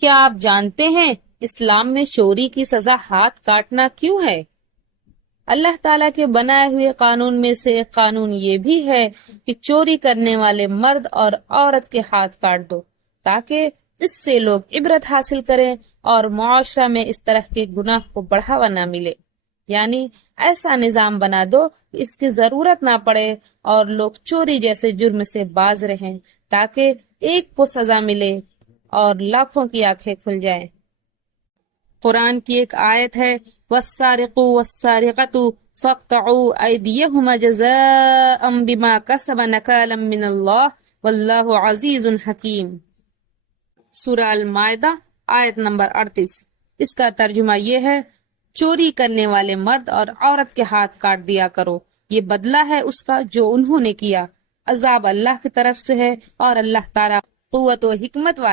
کیا آپ جانتے ہیں اسلام میں چوری کی سزا ہاتھ کاٹنا کیوں ہے؟ اللہ تعالیٰ کے بنائے ہوئے قانون میں سے ایک قانون یہ بھی ہے کہ چوری کرنے والے مرد اور عورت کے ہاتھ کاٹ دو، تاکہ اس سے لوگ عبرت حاصل کریں اور معاشرہ میں اس طرح کے گناہ کو بڑھاوا نہ ملے۔ یعنی ایسا نظام بنا دو کہ اس کی ضرورت نہ پڑے اور لوگ چوری جیسے جرم سے باز رہیں، تاکہ ایک کو سزا ملے اور لاکھوں کی آنکھیں کھل جائیں۔ قرآن کی ایک آیت ہے وَالسَّارِقُ وَالسَّارِقَةُ فَاقْطَعُوا أَيْدِيَهُمَا جَزَاءً بِمَا كَسَبَ نَكَالًا مِّنَ اللَّهِ وَاللَّهُ عَزِيزٌ حَكِيمٌ۔ سورہ المائدہ آیت نمبر 38۔ اس کا ترجمہ یہ ہے چوری کرنے والے مرد اور عورت کے ہاتھ کاٹ دیا کرو، یہ بدلہ ہے اس کا جو انہوں نے کیا، عذاب اللہ کی طرف سے ہے اور اللہ تعالیٰ قوت و حکمت والا